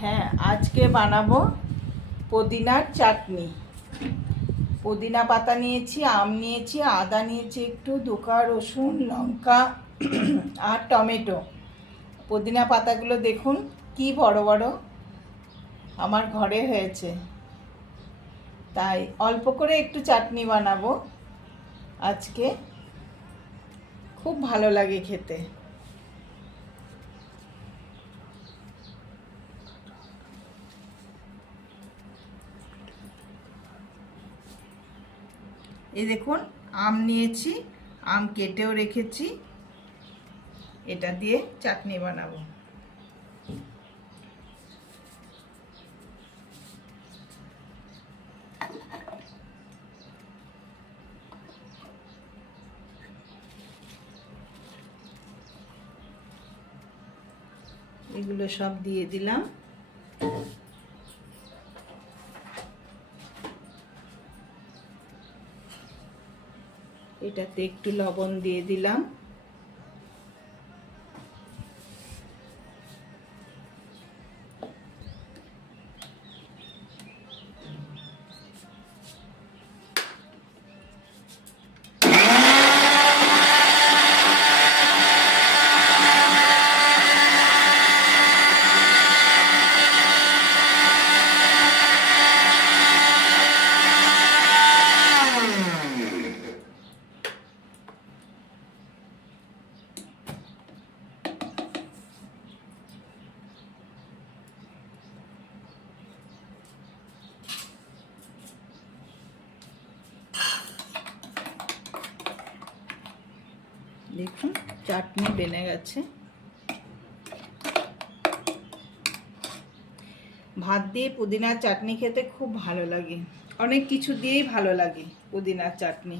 হ্যাঁ, আজকে বানাবো পুদিনার চাটনি। পুদিনা পাতা নিয়েছি, আম নিয়েছি, আদা নিয়েছি একটু, 2 রসুন, লঙ্কা আর টমেটো। পুদিনা পাতাগুলো দেখুন কি বড় বড়, আমার ঘরে হয়েছে, তাই অল্প করে একটু চাটনি বানাবো আজকে। খুব ভালো লাগে খেতে। এই দেখুন, আম নিয়েছি, আম কেটেও রেখেছি, এটা দিয়ে চাটনি বানাবো। এগুলো সব দিয়ে দিলাম। এটাতে একটু লবণ দিয়ে দিলাম। দেখুন চাটনি বেনে গেছে। ভাত দিয়ে পুদিনার চাটনি খেতে খুব ভালো লাগে, অনেক কিছু দিয়েই ভালো লাগে পুদিনার চাটনি।